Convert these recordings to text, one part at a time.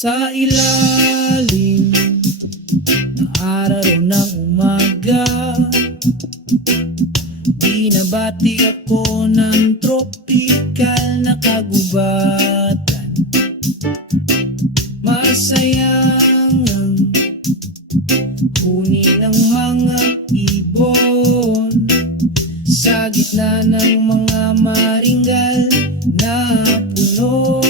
Sa ilalim ng araw ng umaga, binabati ako ng tropikal na kagubatan. Masayang ang huni ng mga ibon sa gitna ng mga maringgal na puno.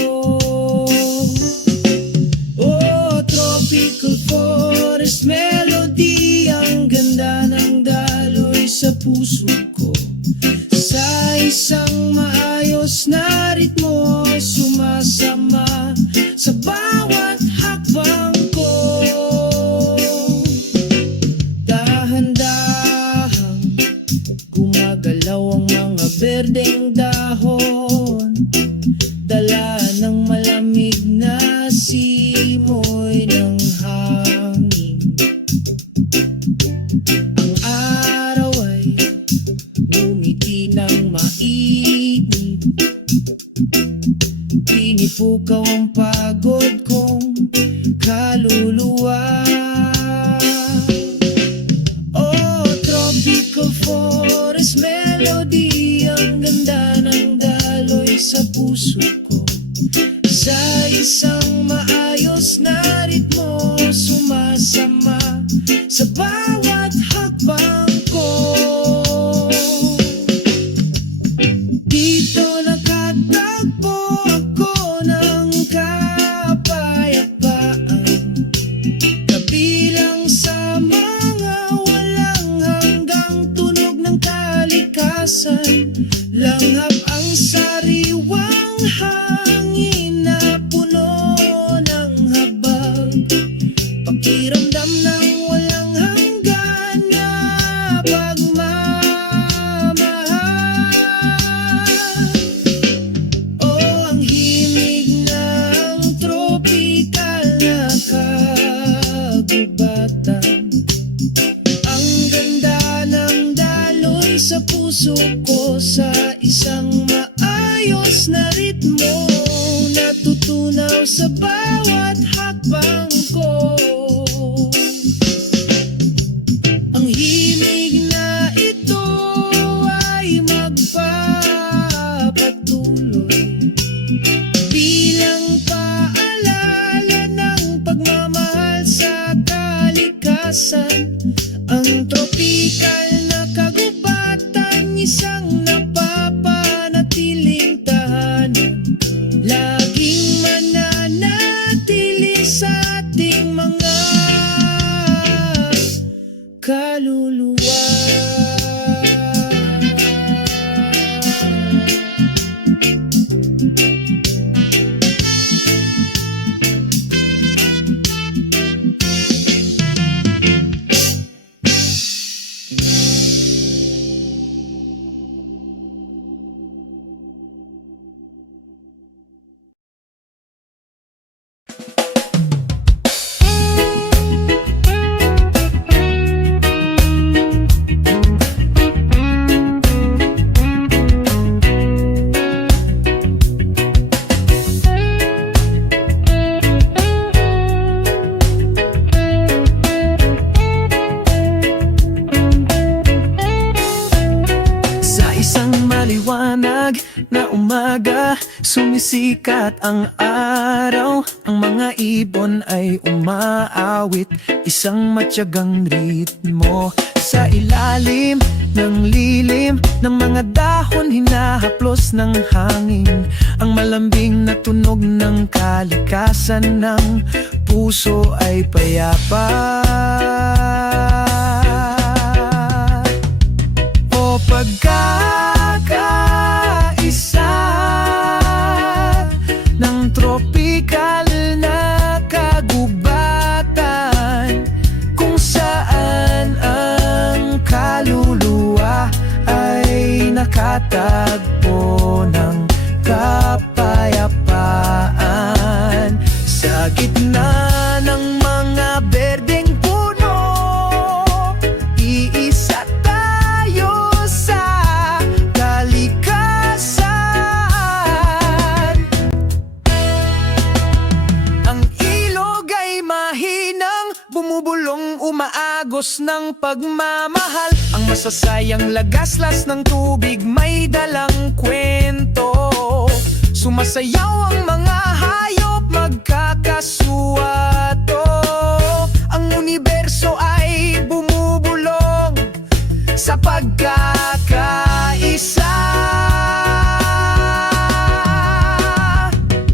Tropical forest melody, ang ganda ng daloy sa puso ko. Sa isang maayos na ritmo, sumasama sa bawat hakbang ko. Dahan-dahang gumagalaw ang mga berdeng dahon, dala ng malamig na simoy ng hangin. Ang araw ay ngumiti ng mainit, pinipukaw ang pagod kong kaluluwa. Oh, tropical forest melody, ang ganda ng daloy sa puso ko. Sa isang maayos na ritmo, sumasama sa bawat hakbang ko. Dito nakatagpo ako ng kapayapaan, kabilang sa mga walang hanggang tunog ng kalikasan. Langhap ang sariwang hangin na puno ng habag, pakiramdam ng walang hanggan na pagmamahal. Oh, ang himig ng tropikal na kagubatan, ang ganda ng daloy sa puso ko. Sa isang maayos na ritmo, natutunaw sa bawat hakbang ko. Ang himig na ito ay magpapatuloy bilang paalala ng pagmamahal sa kalikasan. Ang tropikal na kagubatan, isang napapanatiling tahanan, laging mananatili sa ating mga kaluluwa. Na umaga, sumisikat ang araw, ang mga ibon ay umaawit, isang matyagang ritmo. Sa ilalim ng lilim ng mga dahon, hinahaplos ng hangin, ang malambing na tunog ng kalikasan, ng puso ay payapa. O pagkakaisa ng tropikal na kagubatan, kung saan ang kaluluwa ay nakatagpo ng kapayapaan. Sa gitna ng mga berdeng puno, iisa tayo sa kalikasan. agos ng pagmamahal. Ang masasayang lagaslas ng tubig may dalang kwento. Sumasayaw ang mga hayop, magkakasuwato. Ang universo ay bumubulong sa pagkakaisa.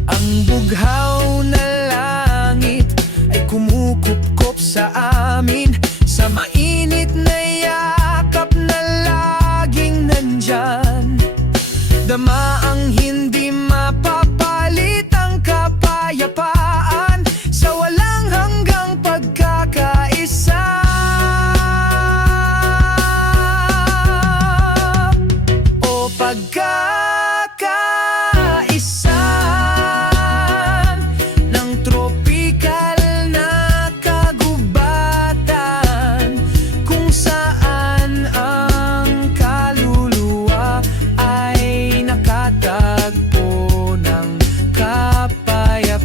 Ang bughaw na langit ay kumukupkop sa amin, sa mainit na yakap na laging nandyan. Dama ang hindi mapapalit, ang kapayapaan sa walang hanggang pagkakaisa. O pagkakaisa ng tropikal na kagubatan, kung saan ang kaluluwa ay nakatagpo ng kapayapaan.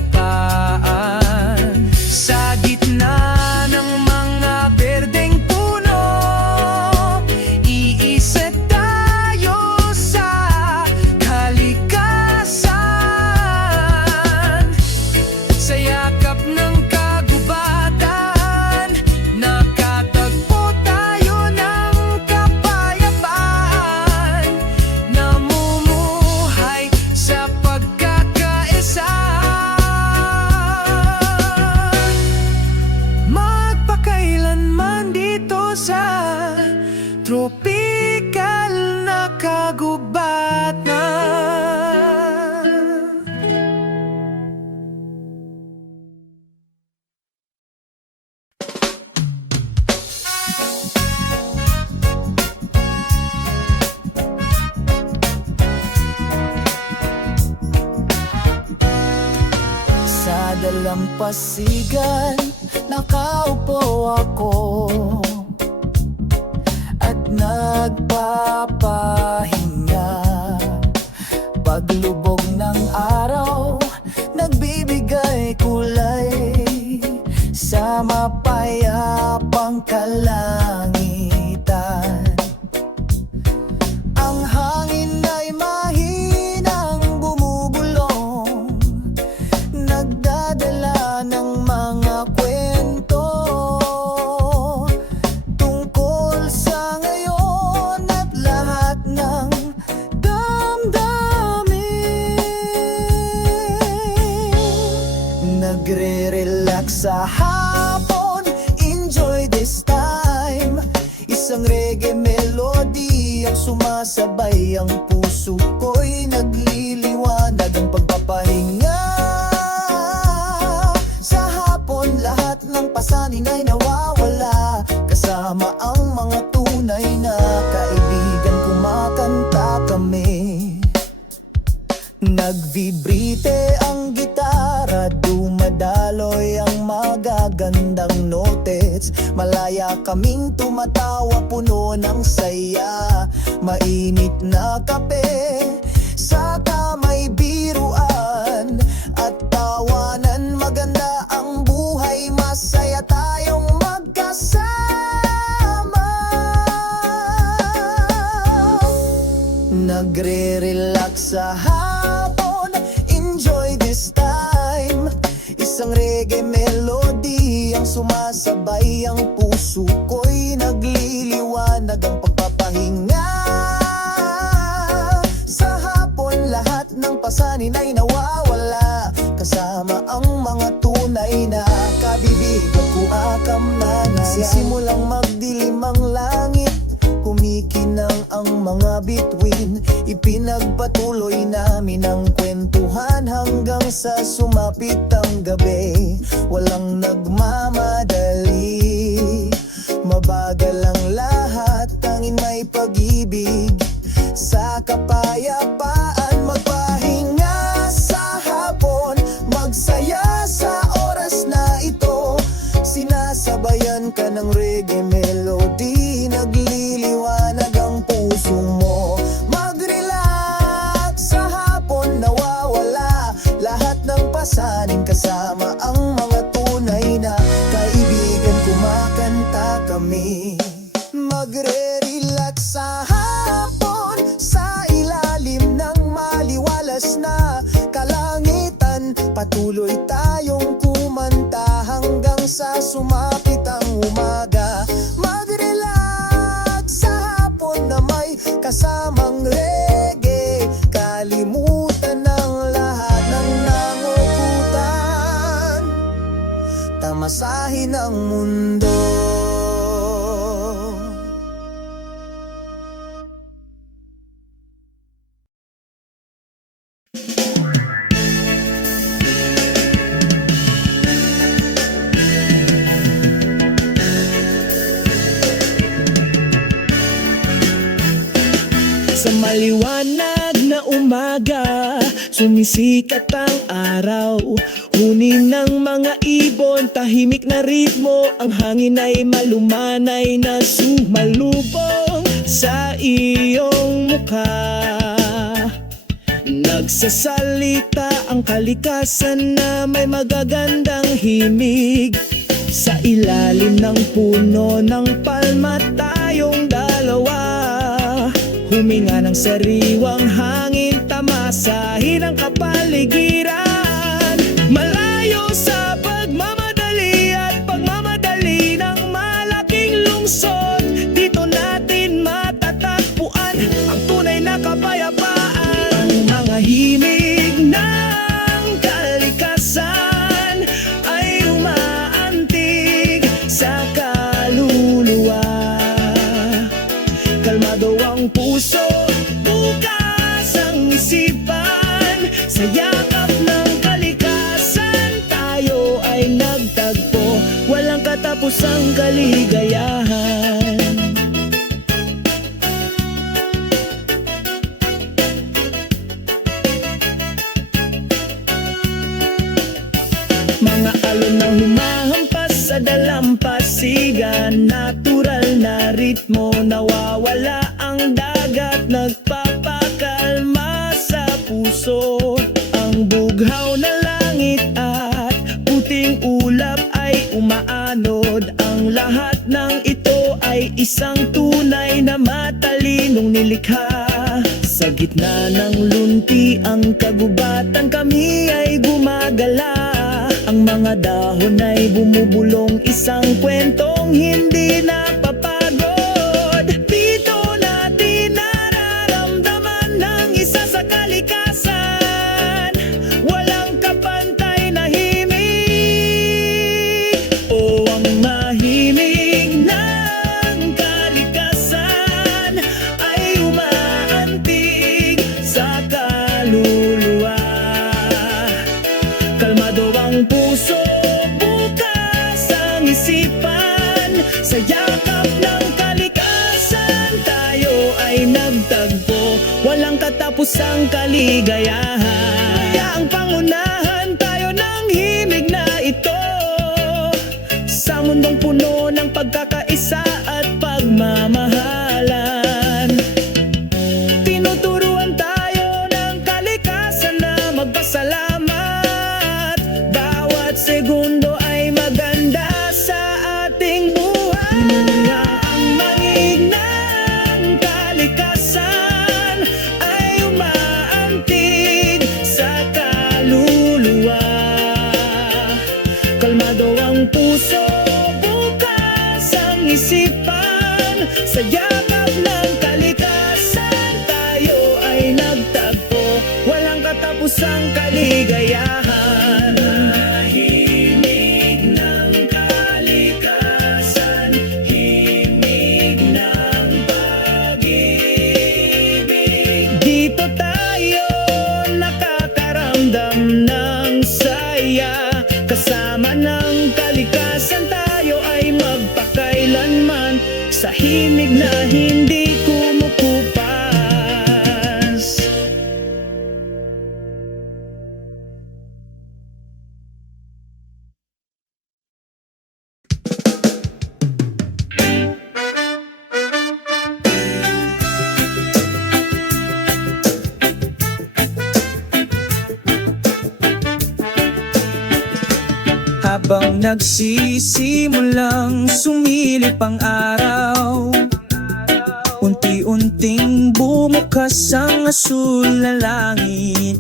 Sa gitna ng mga berdeng puno, iisa tayo sa kalikasan. Sa yakap ng kagubatan, nakatagpo tayo ng kapayapaan, namumuhay sa pagkakaisa. Magpakailanman dito sa tropikal na kagubatan. Sa dalampasigan, nakaupo ako at nagpapahinga. Paglubog ng araw, nagbibigay kulay sa mapayapang kalangitan. Ang hangin ay mahinang bumubulong, nagdadala ng mga kwento tungkol sa ngayon at lahat ng damdamin. Nagre-relax sa hapon, enjoy this time. Isang reggae melody ang sumasabay, ang puso ko'y nagliliwanag. Ang pagpapahinga sa hapon, lahat ng pasanin ay nawawala. Kasama ang mga tunay na kaibigan, kumakanta kami. Nagvibrite ang gitara, dumadaloy ang magagandang notes. Malaya kaming tumatawa, puno ng saya. Mainit na kape, saka may biruan at tawanan. Maganda ang buhay, masaya tayong magkasama. Nagre-relax sa hapon, enjoy this time. Isang reggae melody ang sumasabay, ang puso ko'y nagliliwanag. Ang pagpapahinga sa hapon, lahat ng pasanin ay nawawala. Kasama ang mga tunay na kabibigan, kumakamnanay. Sisimulang magdilim ang langit, kumikinang ang mga bituin. Ipinagpatuloy namin ang kwentuhan hanggang sa sumapit ang gabi. Walang nagmamadali, mabagal ang lahat, tanging may pag-ibig sa kapayapaan. Magpahinga sa hapon, magsaya sa oras na ito. Sinasabayan ka ng reggae melody, nagliliwanag ang puso mo. Mag-relax sa hapon, nawawala lahat ng pasanin. Kasama ang mga tunay na kaibigan, kumakanta kami. Patuloy tayong kumanta hanggang sa sumapit ang umaga. Mag-relax sa hapon na may kasamang reggae. Kalimutan ng lahat ng nangukutan, tamasahin ang mundo. Sa maliwanag na umaga, sumisikat ang araw. Hunin ng mga ibon, tahimik na ritmo. Ang hangin ay malumanay na sumalubong sa iyong mukha. Nagsasalita ang kalikasan na may magagandang himig. Sa ilalim ng puno ng palma tayong dalawa, huminga ng sariwang hangin, tamasahin ang kapaligiran. Malayo sa pagmamadali at pagmamadali ng malaking lungsod, dito natin matatagpuan ang tunay na kapayapaan. Ang mga himig ng kalikasan ay umaantig sa kaluluwa. Kalmado ang puso, bukas ang isipan. Sa yakap ng kalikasan, tayo ay nagtagpo. Walang katapusang kaligayahan. Mga alon na humahampas sa dalampasigan, natural na ritmo, nawawala ang dagat, nagpapakalma sa puso. Ang bughaw na langit at puting ulap ay umaanod. Ang lahat ng ito ay isang tunay na matalinong nilikha. Sa gitna ng lunti ang kagubatan, kami ay gumagala. Ang mga dahon ay bumubulong, isang kwentong hindi napapagod. Dito natin nararamdaman ng isa sa kalikasan. Walang kapantay na himig. O ang mahimig ng kalikasan ay umaantig sa kaluluwa. Kalmado ang puso, bukas ang isipan. Sa yakap ng kalikasan, tayo ay nagtagpo. Walang katapusang kaligayahan. Kaya ang pangunahan tayo ng himig na ito, sa mundong puno ng pagkakaisa at pagmamahalan. Tinuturuan tayo ng kalikasan na magpasalamat. Bawat segundo ay maganda sa ating buhay. Ang mangig ng kalikasan ay umaantig sa kaluluwa. Kalmado ang puso, bukas ang isipan. Sa yakap ng kalikasan, tayo ay nagtagpo. Walang katapusang kaligayahan. Himig ng kalikasan, himig ng pag-ibig. Dito tayo nakakaramdam ng saya. Kasama ng kalikasan, tayo ay magpakailanman sa himig na hindi kumukupas. Habang nagsisimulang sumilip ang araw, unti-unting bumukas ang asul na langit.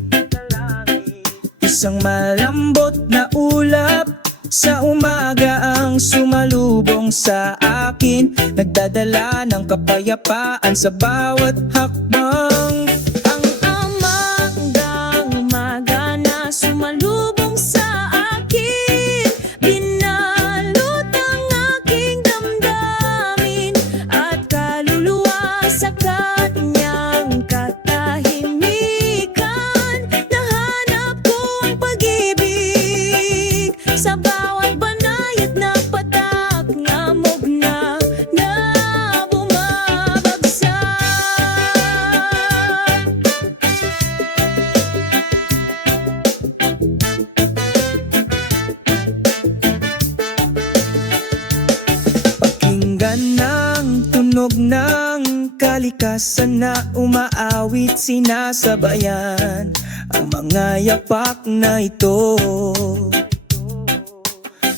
Isang malambot na ulap sa umaga ang sumalubong sa akin, nagdadala ng kapayapaan sa bawat hakbang. Ang umaga na sumalubong sa akin, binalot ang aking damdamin at kaluluwa sa kanyang katahimikan. Nahanap ko ang pag-ibig sa bawat banayad na patak, ngamog na bumabagsak. Pakinggan ng tunog ng kalikasan na umaawit, sinasabayan ang mga yapak na ito.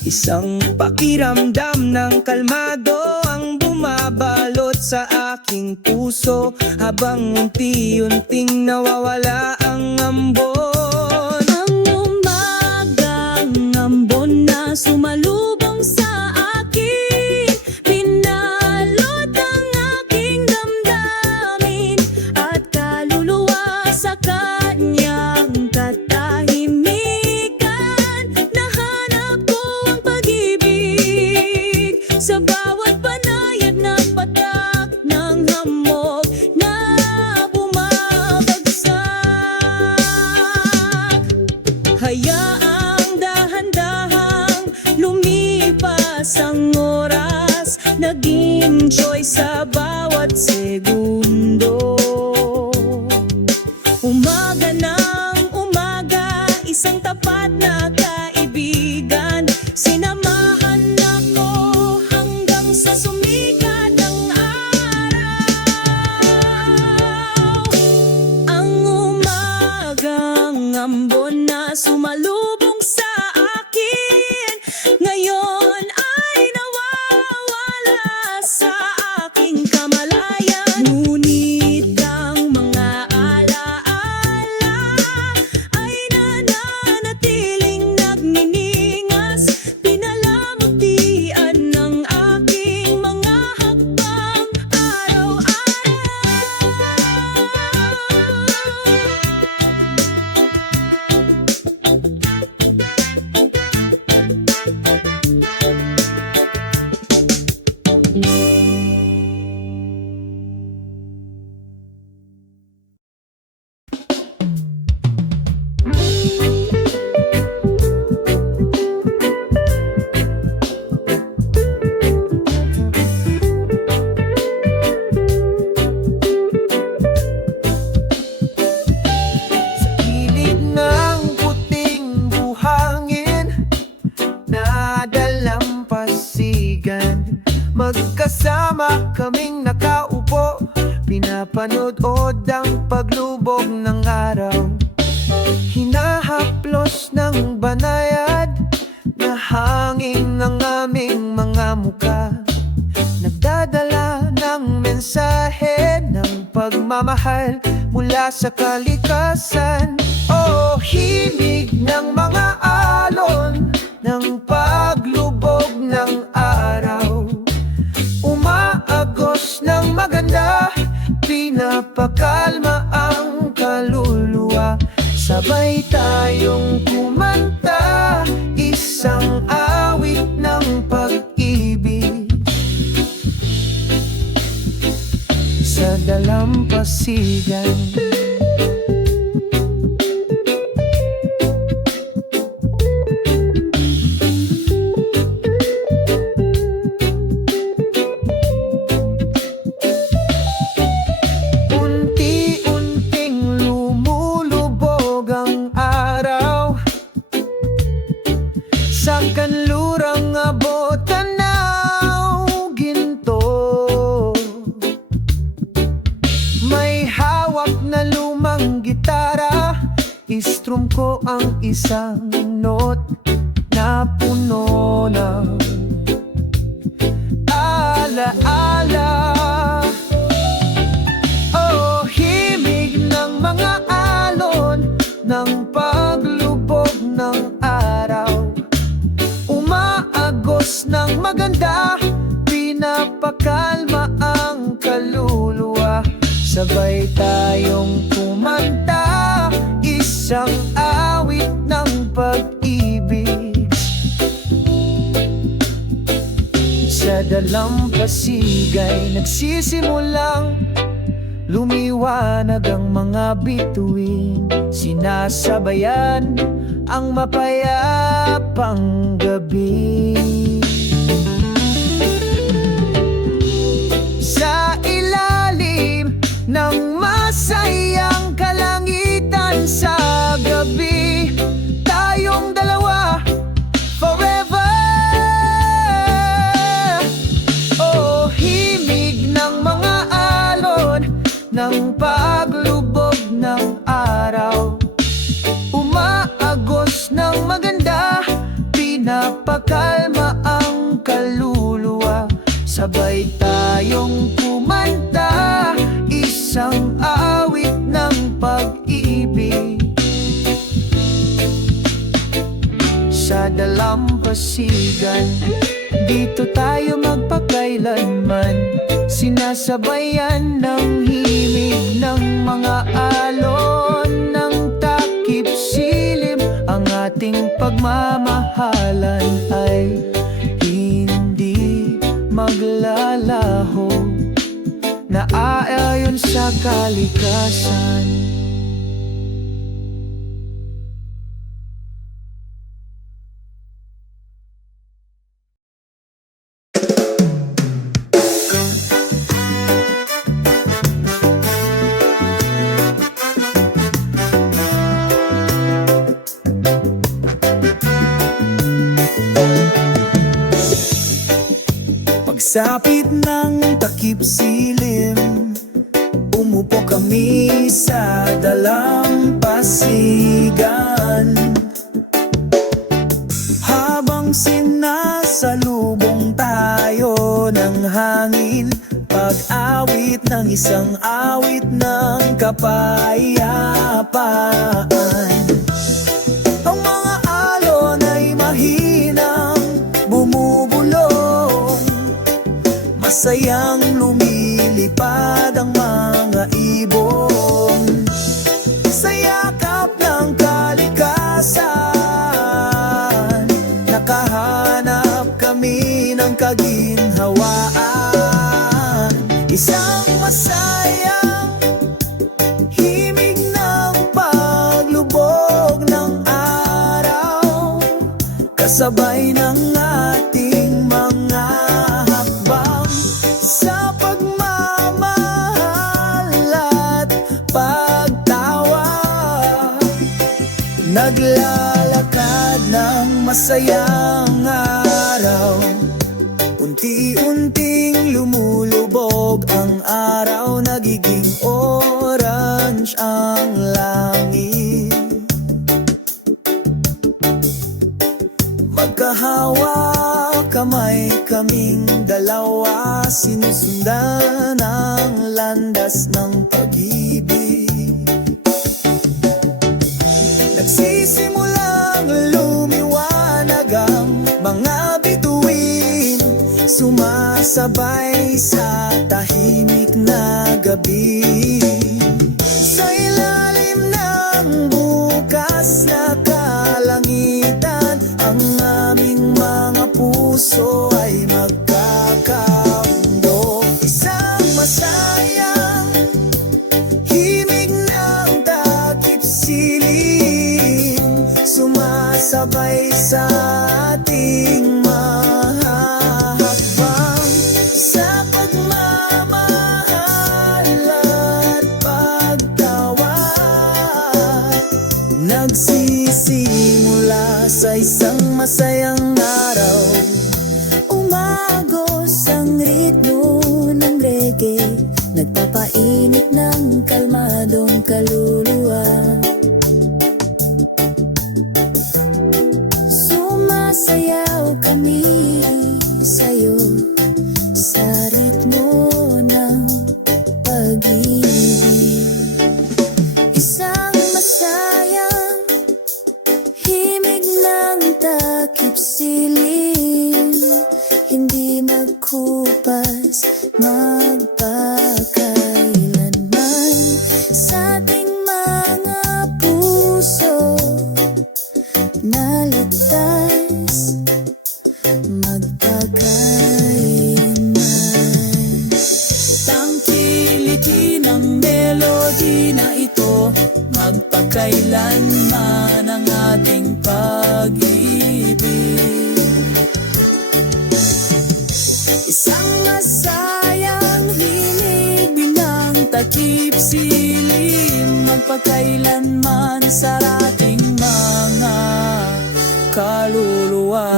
Isang pakiramdam ng kalmado ang bumabalot sa aking puso, habang unti-unting nawawala ang ambon. Ang umagang ambon na sumalubong sa akin, binalot ang aking damdamin at kaluluwa sa kanyang katahimikan. Nahanap ko ang pag-ibig sa bawat banayad na patak ng hamog na bumabagsak. Hayaang dahan-dahang lumipas ang oras, naging choice sa bawat segundo. Umaga ng umaga, isang tapat na kaibigan, sinamahan ako hanggang sa sumikat ang araw. Ang umagang ambon na sumalubong sa akin, ngayon ay nawawala sa aking kamalayan. Ngunit ang mga alaala ay nananatiling nagniningas, pinalamutian ng aking mga hakbang araw-araw. Sa gilid ng puting buhangin na dalampasigan, magkasama kaming nakaupo, pinapanood ang paglubog ng araw. Hinahaplos ng banayad na hangin ng aming mga muka, nagdadala ng mensahe ng pagmamahal mula sa kalikasan. O himig ng mga alon ng paglubog ng araw, umaagos ng maganda, pinapakalma ang kaluluwa. Sabay tayong kumanta, isang awit ng pag-ibig sa dalampasigan. Unti-unting lumulubog ang araw sa kanlurang abot tanaw ginto. May hawak na lumang gitara, istrum ko ang isang note na puno ng alaala. Oh, himig ng mga alon ng paglubog ng araw. Umaagos ng maganda, pinapakalma ang kaluluwa. Sabay tayong kumanta, isang awit ng pag-ibig. Sa dalampasigan nagsisimulang lumiwanag ang mga bituin. Sinasabayan ang mapayapang gabi. Sa ilalim ng masayang kalangitan sa gabi, tayong dalawa forever. Oh, himig ng mga alon ng paglubog ng araw. Umaagos ng maganda, pinapakalma ang kaluluwa. Sabay tayong kumanta, isang awit ng pag-ibig. Sa dalampasigan, dito tayo magpakailanman. Sinasabayan ng himig ng mga alon ng takip silim. Ang ating pagmamahalan ay hindi maglalaho, naaayon sa kalikasan. Pagsapit ng takip silim, umupo kami sa dalampasigan. Habang sinasalubong tayo ng hangin, pag-awit ng isang awit ng kapayapaan. Ang mga alon ay mahinang bumubulong, masayang lumilipad ang mga ibon. Sa yakap ng kalikasan, nakahanap kami ng kaginhawaan. Isang masayang himig ng paglubog ng araw, kasabay ng ating mga hakbang sa pagmamahal at pagtawa. Naglalakad ng masayang araw, unti-unting lumulubog ang araw, nagiging orange ang langit. Magkahawak kamay kaming dalawa, sinusundan ang landas ng pag-ibig. Nagsisimulang lumiwanag ang mga bituin, sumasabay sa tahimik na gabi. Sa ilalim ng bukas na kalangitan, ang aming mga puso ay magkakamundo. Isang masayang himig ng takip silim, sumasabay sa ating mahahakbang sa pagmamahal at pagtawa. Nagsisimula sa isang masayang araw, umagos ang ritmo ng reggae, nagpapainit ng kalmadong kaluluwa. Sumasayaw kami sa'yo sa ritmo ng pag-ibig. Isang masayang himig sa ating mga kaluluwa.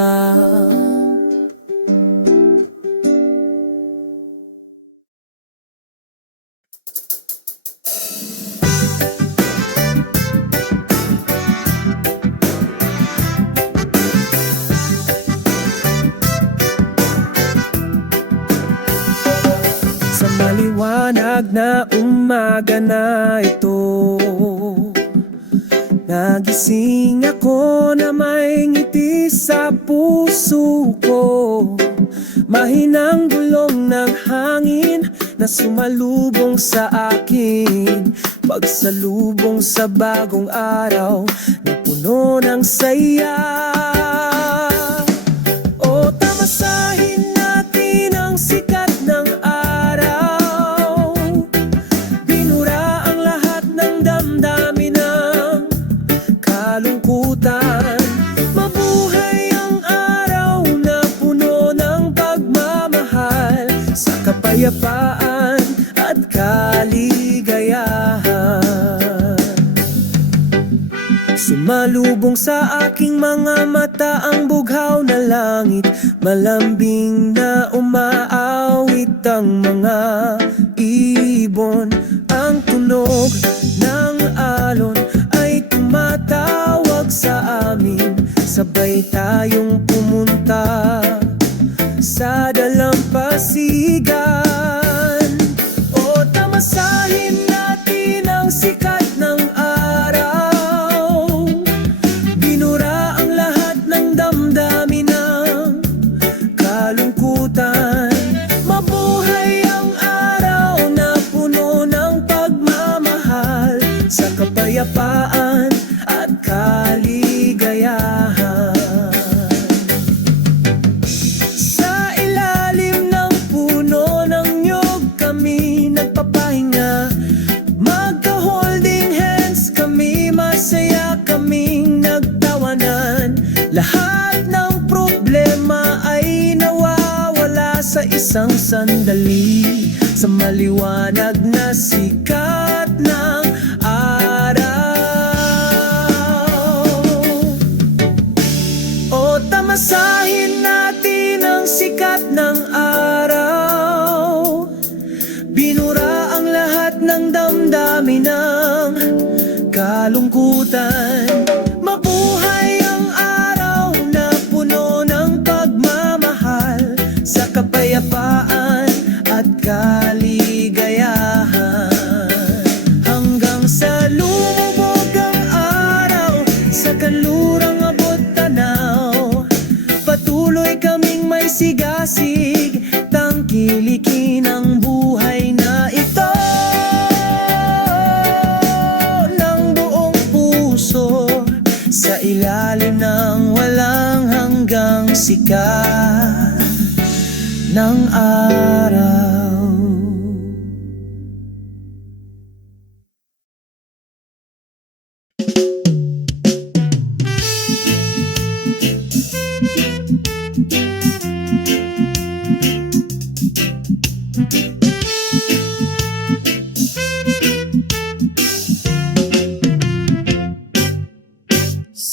Sa maliwanag na umaga na ito, nagising ako na may ngiti sa puso ko. Mahinang bulong ng hangin na sumalubong sa akin, pagsalubong sa bagong araw na puno ng saya. O tamasahin natin ang sikat ng araw, binura ang lahat ng damdamin ng kalungkutan. Mabuhay ang araw na puno ng pagmamahal, sa kapayapaan at kaligayahan. Sumalubong sa aking mga mata ang bughaw na langit, malambing na umaawit ang mga ibon. Ang tunog ng alon ay tumatawag sa amin, sabay tayong pumunta sa dalampasigan. O tamasahin natin ang sikat ng araw, binura ang lahat ng damdamin ng kalungkutan. Mabuhay ang araw na puno ng pagmamahal, sa kapayapaan at kaligayahan. Sa ilalim ng puno ng niyog kami nagpapahinga, magka-holding hands kami, masaya kaming nagtawanan. Lahat ng problema ay nawawala sa isang sandali, sa maliwanag na sikat ng araw. O tamasahin natin ang sikat ng araw, binura ang lahat ng damdamin ng kalungkutan. Mabuhay ang araw na puno ng pagmamahal, sa kapayapaan at kaligayahan. Hanggang sa lumubog ang araw, sa kanlurang abot tanaw, patuloy kaming may sigasig, tangkilikin ang buhay na ito ng buong puso, sa ilalim ng walang hanggang sikat ng araw.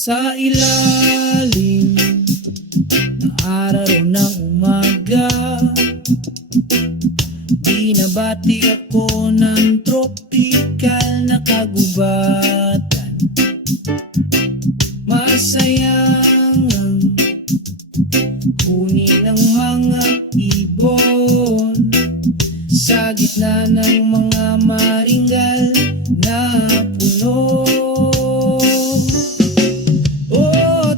Sa ilalim ng araw ng umaga, binabati ako ng tropikal na kagubatan. Masayang ang huni ng mga ibon, sa gitna ng mga maringgal na puno.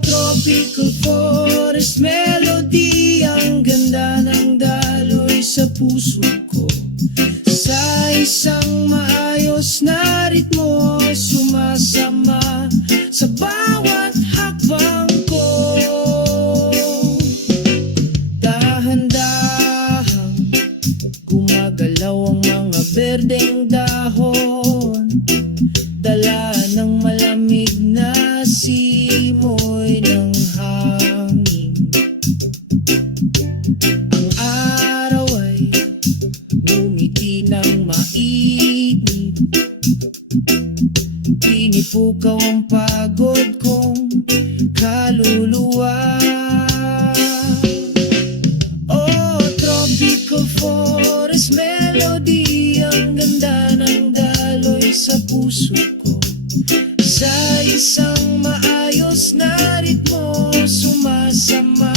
Tropical forest melody, ang ganda ng daloy sa puso ko. Sa isang maayos na ritmo, sumasama sa bawat hakbang ko. Dahan-dahang gumagalaw ang mga berdeng dahon, dala ng malamig na simoy ng hangin. Ang araw ay ngumiti ng mainit, lingkod kong kaluluwa. Oh, tropical forest melody, ang ganda ng daloy sa puso ko. Sa isang maayos na ritmo, sumasama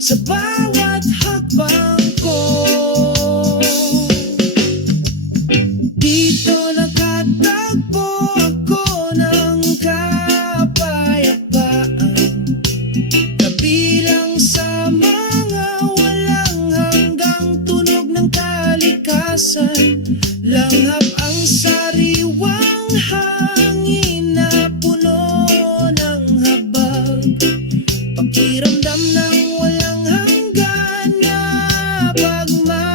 sa bawat hakbang ko. Dito nakatagpo ako ng kapayapaan, kabilang sa mga walang hanggang tunog ng kalikasan. Langhap ang sariwang hangin na puno ng habag, pakiramdam ng walang hanggan na pagmamahal.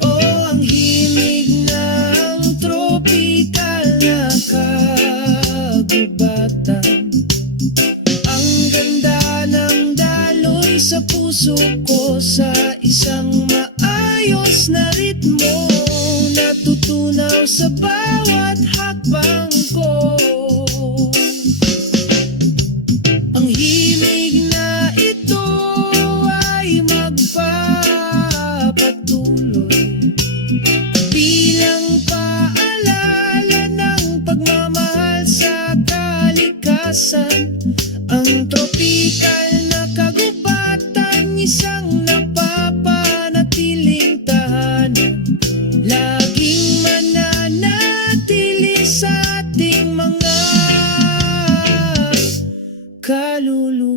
Oh, ang himig ng tropical na kagubatan, ang ganda ng daloy sa puso ko. Sa isang maayos na ritmo, natutunaw sa bawat hakbang ko. Ang himig na ito ay magpapatuloy bilang paalala ng pagmamahal sa kalikasan. Ang tropikal na kagubatan, isang napapanatiling tahanan, laging mananatili sa ating mga kaluluwa.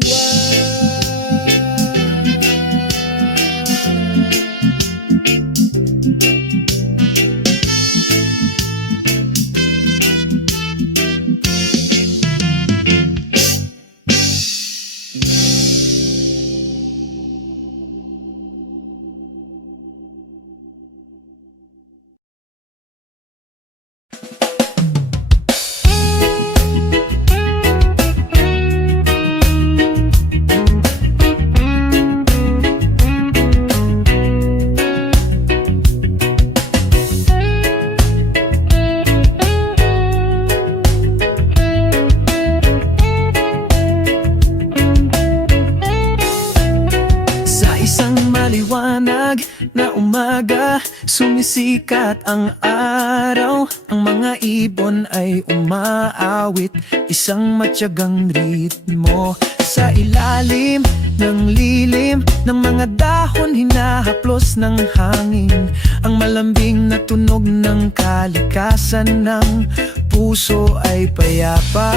Maliwanag na umaga, sumisikat ang araw. Ang mga ibon ay umaawit, isang matyagang ritmo. Sa ilalim ng lilim ng mga dahon, hinahaplos ng hangin ang malambing na tunog ng kalikasan. Ng puso ay payapa.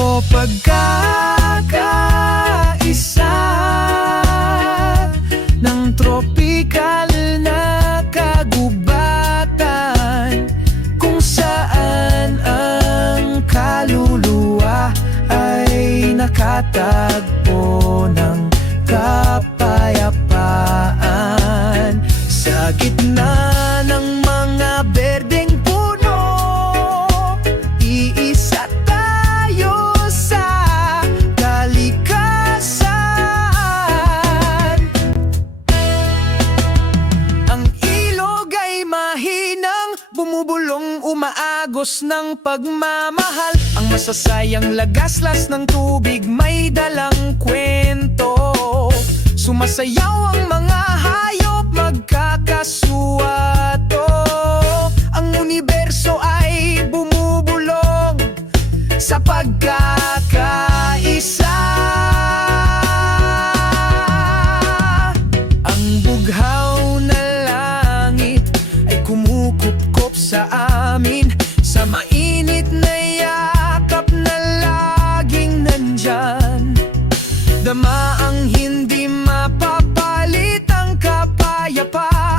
O pagkakaisa ng tropikal na kagubatan, kung saan ang kaluluwa ay nakatagpo ng kapayapaan. Sa gitna ng mga berdeng puno, iisa tayo sa kalikasan. Ang ilog ay mahinang bumubulong, umaagos ng pagmamahal. Ang masasayang lagaslas ng tubig may dalang kwento. Sumasayaw ang mga hayop, magkakasuwato. Ang universo ay bumubulong sa pagkakaisa. Ang bughaw na langit ay kumukupkop sa amin, sa mainit na yakap na laging nandyan. Dama ang hindi mapapalit, ang kapayapaan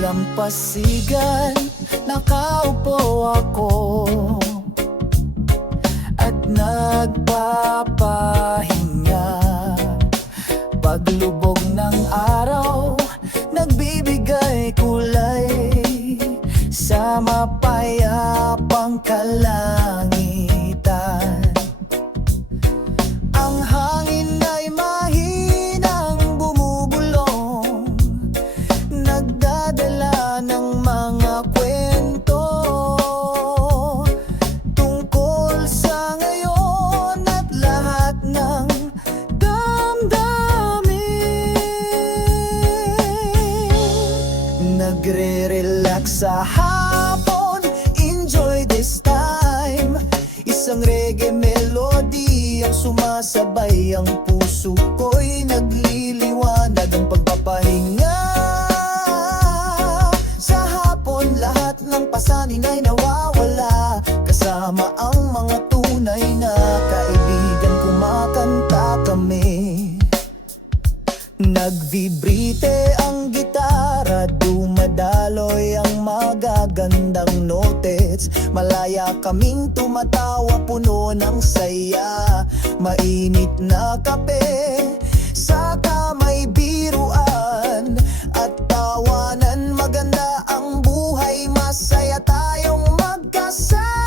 dalampasigan, nakaupo ako at nagpapahinga. Paglubog ng araw, nagbibigay kulay sa mapayapang kalangitan. Ang hangin ay mahinang bumubulong, nagdadala ng mga kwento tungkol sa ngayon at lahat ng damdamin. Nagre-relax sa hapon, enjoy this time. Isang reggae melody ang sumasabay, ang puso ko'y nagliliwanag ang pagpapahinga. Sa hapon, lahat ng pasanin ay nawawala, kasama ang mga tunay na kaibigan, kumakanta kami. Nagvibrite ang gitara, dumadaloy ang magagandang notes. Malaya kaming tumatawa, puno ng saya. Mainit na kape, saka may biruan at tawanan. Maganda ang buhay, masaya tayong magkasama.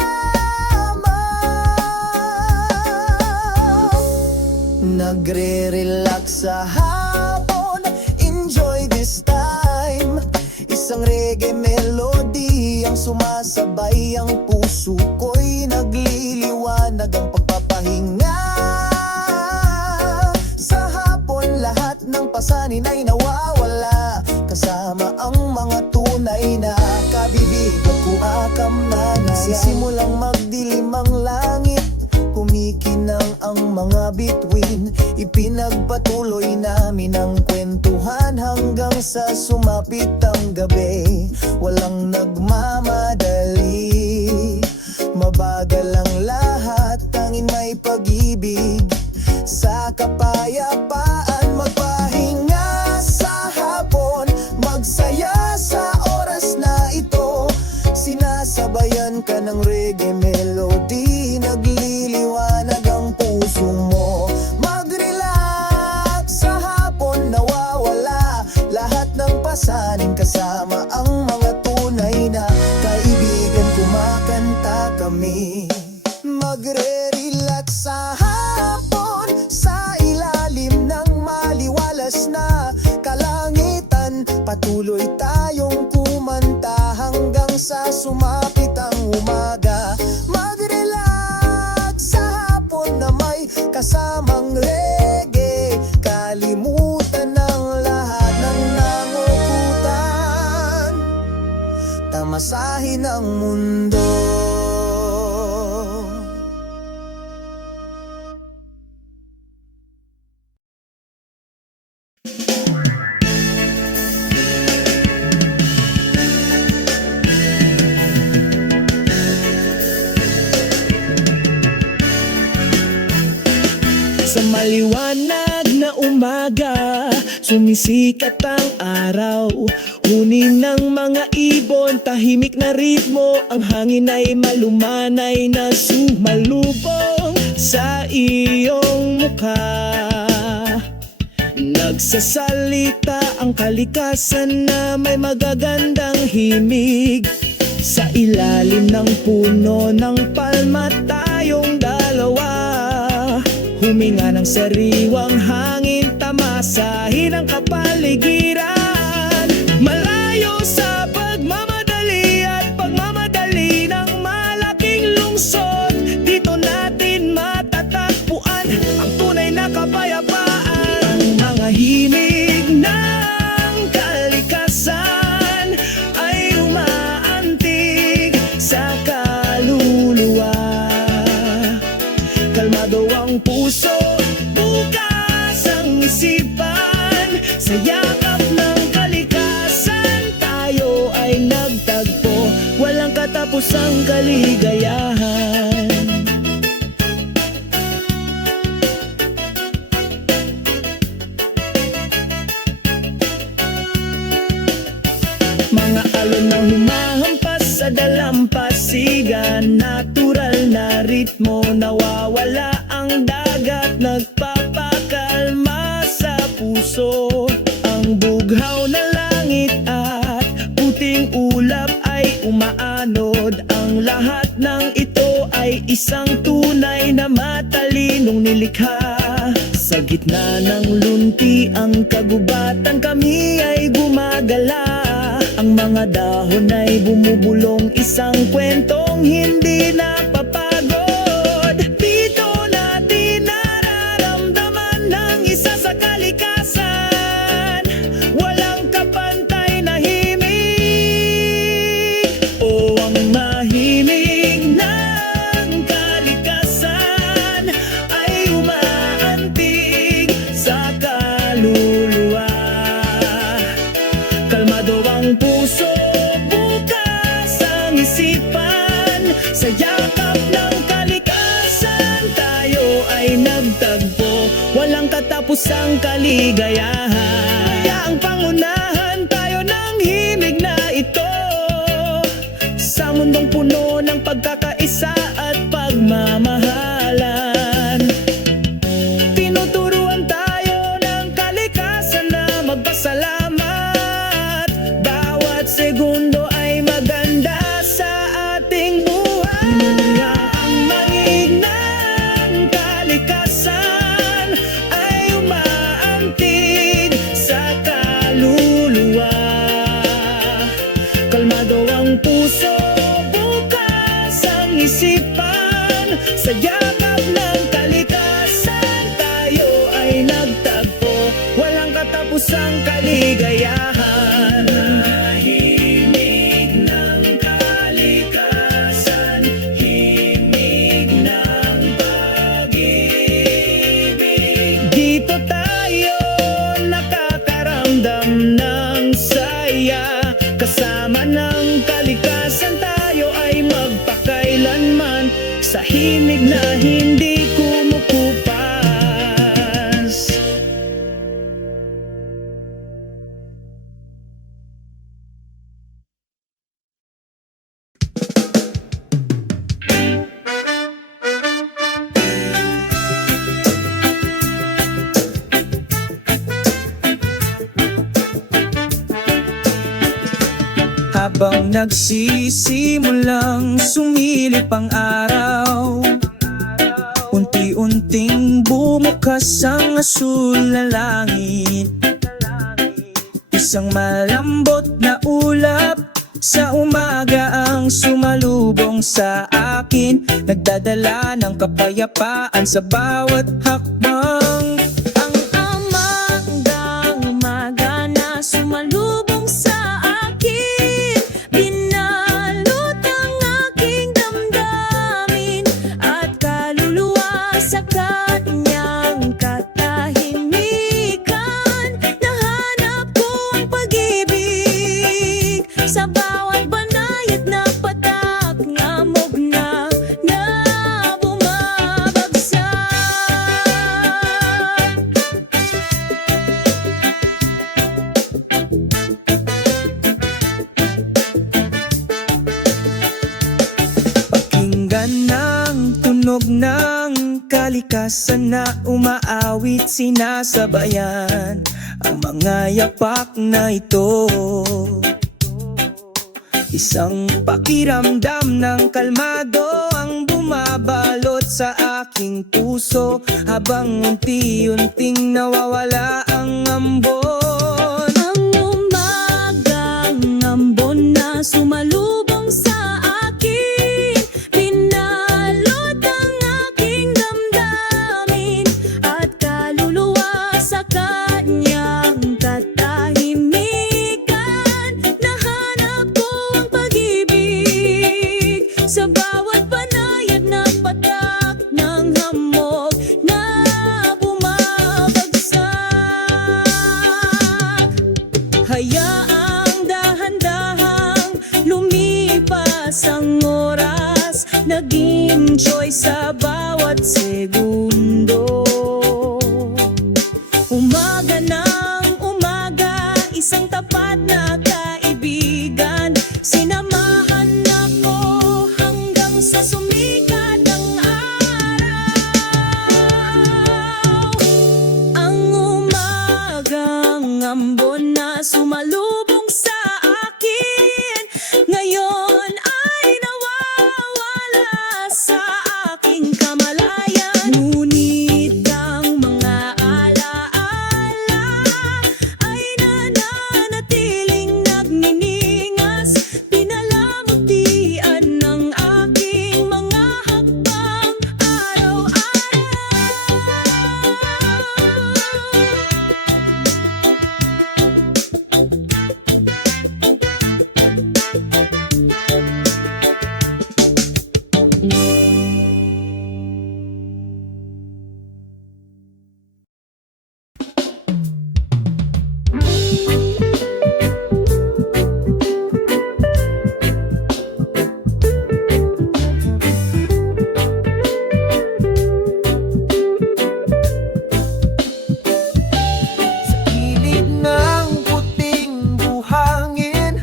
Nagre-relax sa hapon, enjoy this time. Isang reggae melody ang sumasabay, ang puso ko'y nagliliwanag ang pagpapahinga. Sa hapon, lahat ng pasanin ay nawawala, kasama ang mga tunay na kabibigan, kumakamnan. Nagsisimulang magdilim ang langit, kumikinang ang mga bituin. Ipinagpatuloy namin ang kwentuhan hanggang sa sumapit ang gabi. Walang nagmamadali, mabagal ang lahat, tanging may pag-ibig. Sa kapayapaan magpahinga sa hapon, magsaya sa oras na ito. Sinasabayan ka ng reggae melody, nagliliwanag ang puso mo. Mag-relax sa hapon, nawawala lahat ng pasanin, kasama ang mga tunay na kaibigan, kumakanta kami. Magre-relax sa hapon, sa ilalim ng maliwalas na kalangitan. Patuloy tayong kumanta hanggang sa sumapit ang umaga. Mag-relax sa hapon na may kasamang reggae, kalimutan ng lahat ng nangukutan, tamasahin ang mundo. Sa maliwanag na umaga, sumisikat ang araw. Hunin ng mga ibon, tahimik na ritmo. Ang hangin ay malumanay na sumalubong sa iyong mukha. Nagsasalita ang kalikasan na may magagandang himig. Sa ilalim ng puno ng palma tayong dalawa, huminga ng sariwang hangin, tamasahin ang kapaligiran. Malayo sa pagmamadali at pagmamadali ng malaking lungsod, dito natin matatagpuan ang tunay na kapayapaan. Ang mga himig ng kalikasan ay umaantig sa kaluluwa. Kalmado ang puso, bukas ang isipan. Sa yakap ng kalikasan, tayo ay nagtagpo. Walang katapusang kaligayahan. Mga Mga alon na humahampas sa dalampasigan, natural na ritmo, nawawala ang dagat, nagpapakalma sa puso. Ang bughaw na langit at puting ulap ay umaanod. Ang lahat ng ito ay isang tunay na matalinong nilikha. Sa gitna ng lunti ang kagubatan, kami ay gumagala. Ang mga dahon ay bumubulong, isang kwentong hindi napapagod. Dito natin nararamdaman ng isa sa kalikasan, walang kapantay na himig. O ang mahimig ng kalikasan ay umaantig sa kaluluwa. Kalmado ang puso, bukas ang isipan. Sa yakap ng kalikasan, tayo ay nagtagpo. Walang katapusang kaligayahan. Kaya ang pangunahan tayo ng himig na ito, sa mundong puno ng pagkakaisa at pagmamahalan. Tinuturuan tayo ng kalikasan na magpasalamat. Bawat segundo ay maganda sa ating buhay. Ang mangig ng kalikasan ay umaantig sa kaluluwa. Kalmado ang puso, bukas ang isipan. Sa yakap ng kalikasan, tayo ay nagtagpo. Walang katapusang kaligayahan. Himig ng kalikasan, himig ng pag-ibig. Dito tayo nakakaramdam ng saya. Kasama ng kalikasan tayo ay magpakailanman, sa himig na hindi kumukupas. Habang nagsisimulang sumilip ang araw, unti-unting bumukas ang asul na langit. Isang malambot na ulap sa umaga ang sumalubong sa akin, nagdadala ng kapayapaan sa bawat hakbang. Ang umagang umaga na sumalubong sa akin, binalot ang aking damdamin at kaluluwa sa kanyang katahimikan. Nahanap ko ang pag-ibig sa bawat banayad na patak, ngamog na bumabagsak. Pakinggan ng tunog ng kalikasan na umaawit, sinasabayan ang mga yapak na ito. Isang pakiramdam ng kalmado ang bumabalot sa aking puso, habang unti-unting nawawala ang ambon. Ang umagang ambon na sumalubong sa akin, binalot ang aking damdamin at kaluluwa sa kanyang katahimikan. Nahanap ko ang pag-ibig sa bawat banayad na patak ng hamog na bumabagsak. Hayaang dahan-dahang lumipas ang oras, naging choice sa bawat segundo. Umaga ng umaga, isang tapat na kaibigan ngayon ay nawawala sa aking kamalayan. Ngunit ang mga alaala ay nananatiling nagniningas, pinalamutian ng aking mga hakbang araw-araw. Sa gilid ng puting buhangin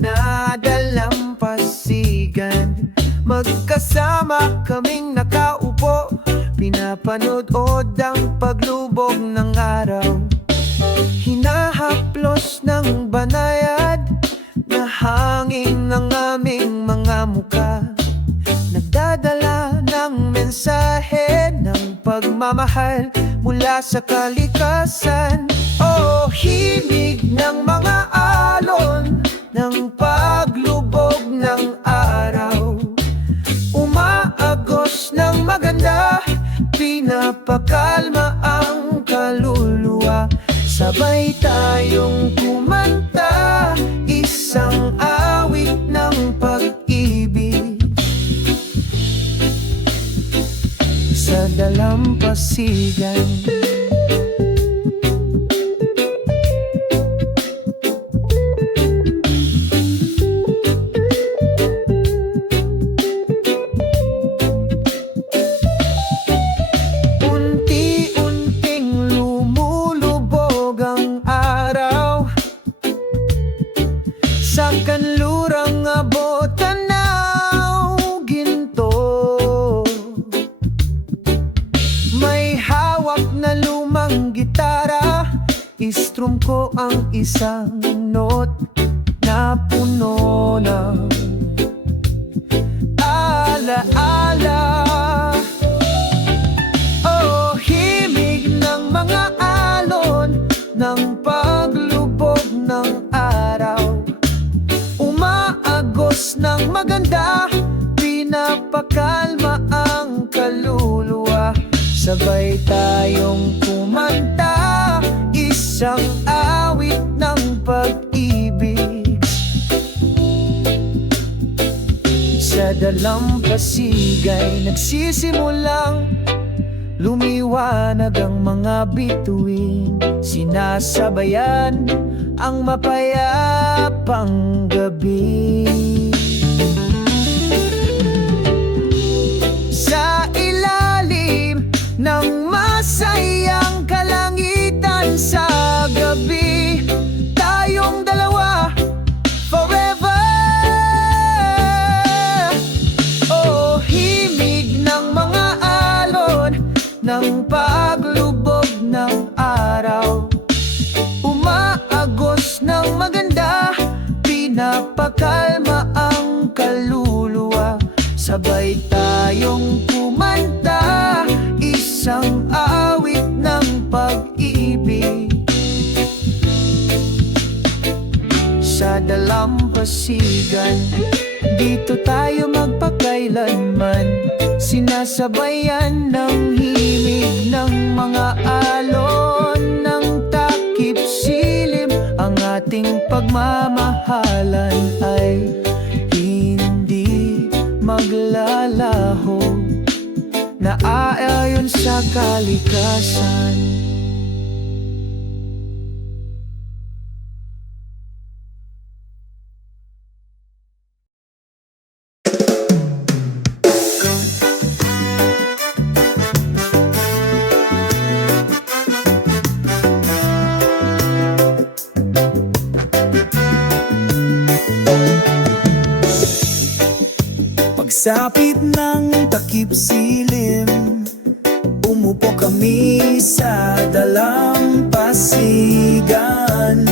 na dalampasigan, magkasama kaming nakaupo, pinapanood ang paglubog ng araw. Hinahaplos ng banayad na hangin ng aming mga muka, nagdadala ng mensahe ng pagmamahal mula sa kalikasan. O himig ng mga alon ng paglubog ng araw, umaagos ng maganda, pinapakalma ang kaluluwa. Sabay tayong kumanta, isang awit ng pag-ibig sa dalampasigan. Unti-unting lumulubog ang araw sa kanlurang abot tanaw ginto. May hawak na lumang gitara, istrum ko ang isang note na puno ng alaala. O himig ng mga alon ng paglubog ng araw, umaagos ng maganda, pinapakalma ang kaluluwa. Sabay tayong kumanta, isang awit ng pag-ibig sa dalampasigan. Nagsisimulang lumiwanag ang mga bituin, sinasabayan ang mapayapang gabi. Sa ilalim ng masayang kalangitan sa gabi, tayong dalawa forever. O himig ng mga alon ng paglubog ng araw, umaagos ng maganda, pinapakalma ang kaluluwa. Sabay tayong kumanta, isang awit ng pag-ibig sa dalampasigan. Dito tayo magpakailanman, sinasabayan ng himig ng mga alon ng takip silim. Ang ating pagmamahalan ay hindi maglalaho, naaayon sa kalikasan. Pagsapit ng takip silim, umupo kami sa dalampasigan.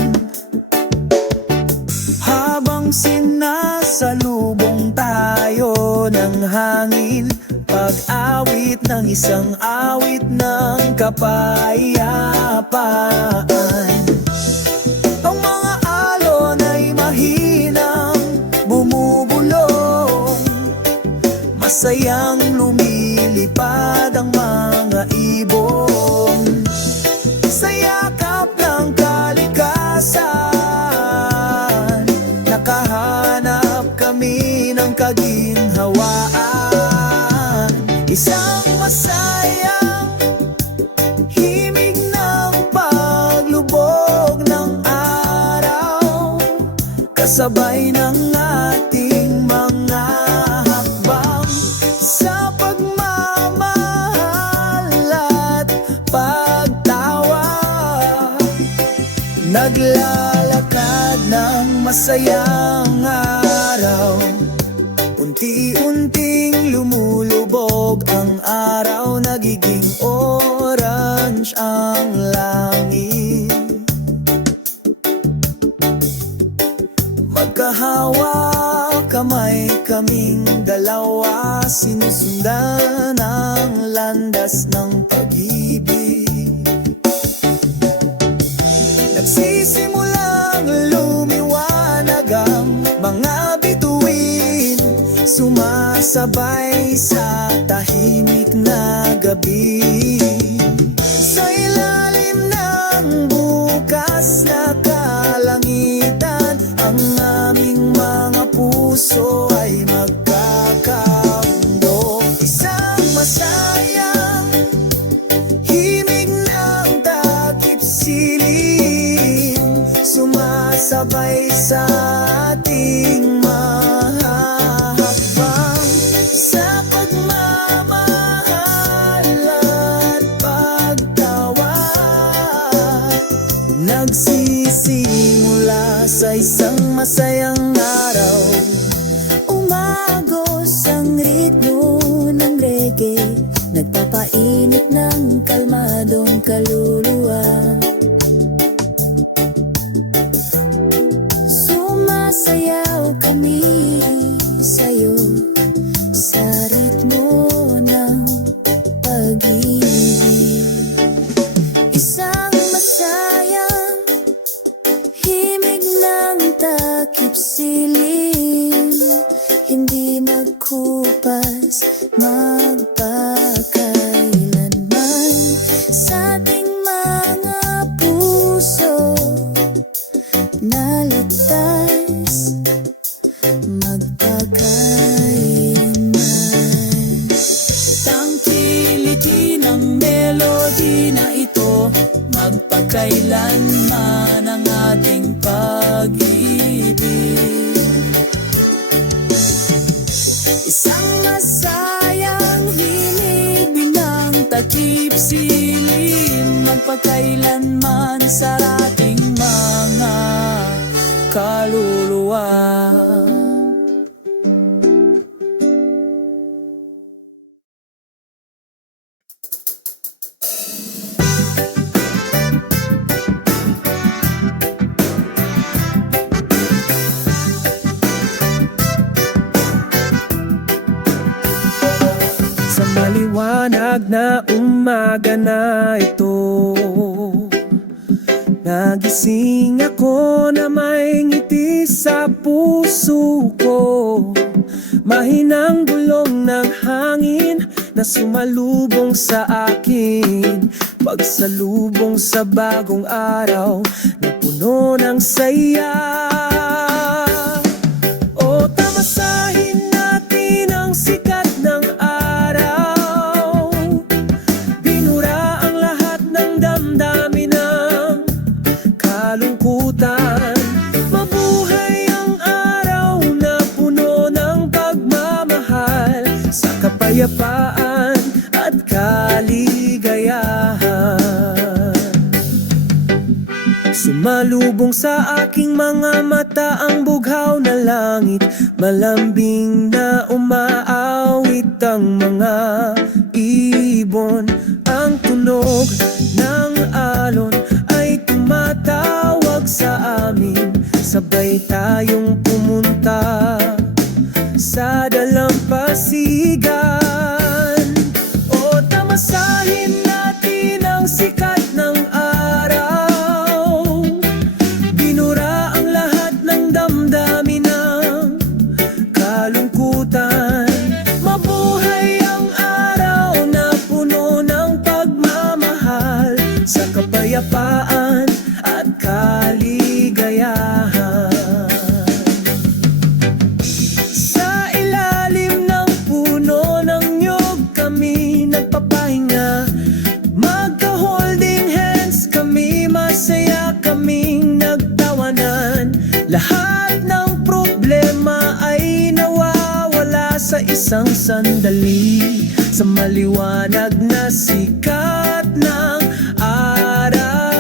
Habang sinasalubong tayo ng hangin, pag-awit ng isang awit ng kapayapaan. Ang mga alon ay mahinang bumubulong, masayang lumilipad ang mga ibon sa yakap ng kalikasan. Nakahanap kami ng kaginhawaan, isang masayang himig ng paglubog ng araw, kasabay ng ating mga hakbang sa pagmamahal at pagtawa. Naglalakad ng masayang araw, unti-unting lumulubog ang araw, nagiging orange ang langit. Magkahawak kamay kaming dalawa, sinusundan ang landas ng pag-ibig. Nagsisimulang lumiwanag ang mga bituin, sumasabay sa tahimik na gabi. Sa ilalim ng bukas na kalangitan, ang aming mga puso ay magkakamundo. Isang masayang himig ng takip silim, sumasabay sa ating mahahakbang sa pagmamahal at pagtawa. Nagsisimula sa isang masayang araw, umagos ang ritmo ng reggae, nagpapainit ng kalmadong kaluluwa. Sumasayaw kami sa'yo sa ritmo ng pag-ibig. Isang masayang himig ng takip silim, hindi magkupas magpakailanman sa ating mga puso na ligtas magpakailanman. Tangkilikin ang melody na ito, magpakailanman ang ating pag-ibig. Isang masayang himig ng takip silim, magpakailanman sa ating mga kaluluwa. Sa maliwanag na umaga na ito, nagising ako na may ngiti sa puso ko. Mahinang bulong ng hangin na sumalubong sa akin, pagsalubong sa bagong araw na puno ng saya. O tamasahin natin ang sikat ng araw, binura ang lahat ng damdamin ng kalungkutan. Mabuhay ang araw na puno ng pagmamahal, sa kapayapaan at kaligayahan. Sumalubong sa aking mga mata ang bughaw na langit, malambing na umaawit ang mga ibon. Ang tunog ng alon ay tumatawag sa amin Sabay tayong pumunta sa dalampasigan. O tamasahin natin ang sikat ng araw. Binura ang lahat ng damdamin ng kalungkutan. Mabuhay ang araw na puno ng pagmamahal sa kapayapaan at kaligayahan. Sa ilalim ng puno ng niyog kami nagpapahinga. Magka-holding hands kami, masaya kaming nagtawanan. Lahat ng problema ay nawawala sa isang sandali, sa maliwanag na sikat ng araw.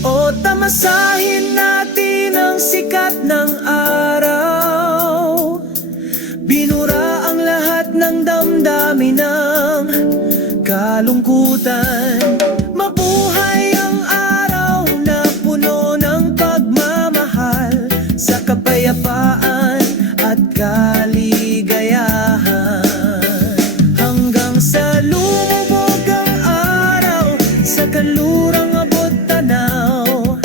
O tamasahin natin ang sikat ng araw. Binura ang lahat ng damdamin ng kalungkutan. Mabuhay ang araw na puno ng pagmamahal sa kapayapaan at kaligayahan. Hanggang sa lumubog ang araw sa kanlurang abot tanaw,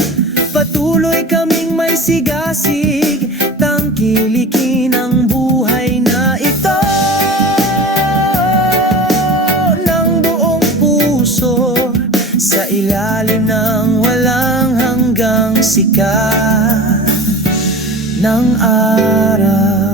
patuloy kaming may sigasig, tangkilikin ang buhay na ito ng buong puso, sa ilalim ng walang hanggang sikat ng araw.